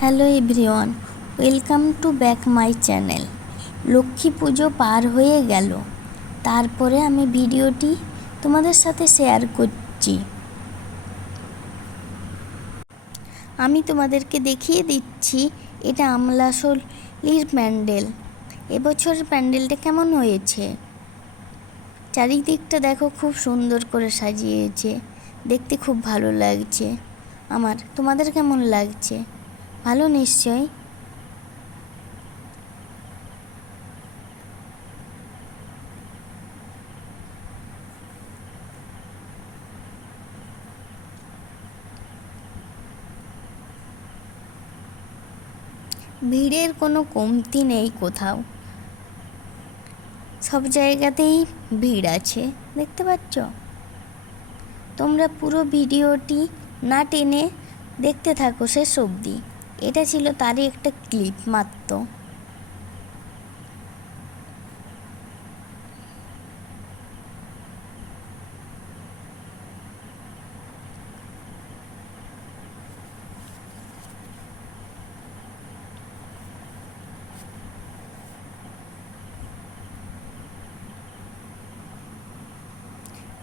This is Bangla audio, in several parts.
Hello everyone, welcome to back my channel. Lakshmi Puja পার হয়ে গেল। তারপরে আমি ভিডিওটি তোমাদের সাথে শেয়ার করছি। আমি তোমাদেরকে দেখিয়ে দিচ্ছি এটা আমলাশলির প্যান্ডেল। এবছরের প্যান্ডেলটা কেমন হয়েছে? চারিদিকটা দেখো খুব সুন্দর করে সাজিয়েছে, দেখতে খুব ভালো লাগছে। আমার, তোমাদের কেমন লাগছে? ভালো নিশ্চয়। ভিড়ের কোনো কমতি নেই কোথাও। সব জায়গাতেই ভিড় আছে, দেখতে পাচ্ছ? তোমরা পুরো ভিডিওটি না টেনে দেখতে থাকো শেষ অবধি। এটা ছিল তারই একটা ক্লিপ মাত্র।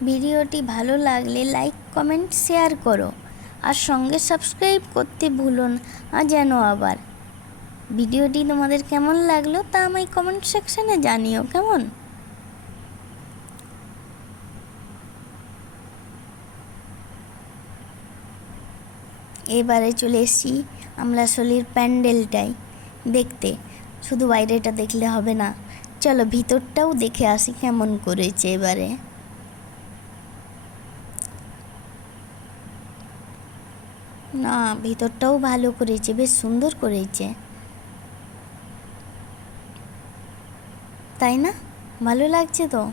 ভিডিওটি ভালো লাগলে লাইক কমেন্ট শেয়ার করো। আর সঙ্গে সাবস্ক্রাইব করতে ভুলো না, যেন আবার। ভিডিওটি তোমাদের কেমন লাগল তা আমায় কমেন্ট সেকশানে জানিও, কেমন? এবারে চলে এসেছি আমলাশলির প্যান্ডেলটাই দেখতে, শুধু বাইরেটা দেখলে হবে না। চলো ভিতরটাও দেখে আসি কেমন করেছে এবারে। না ভিতরটাও ভালো করেছে বেশ সুন্দর করেছে। তাই না? ভালো লাগছে তো?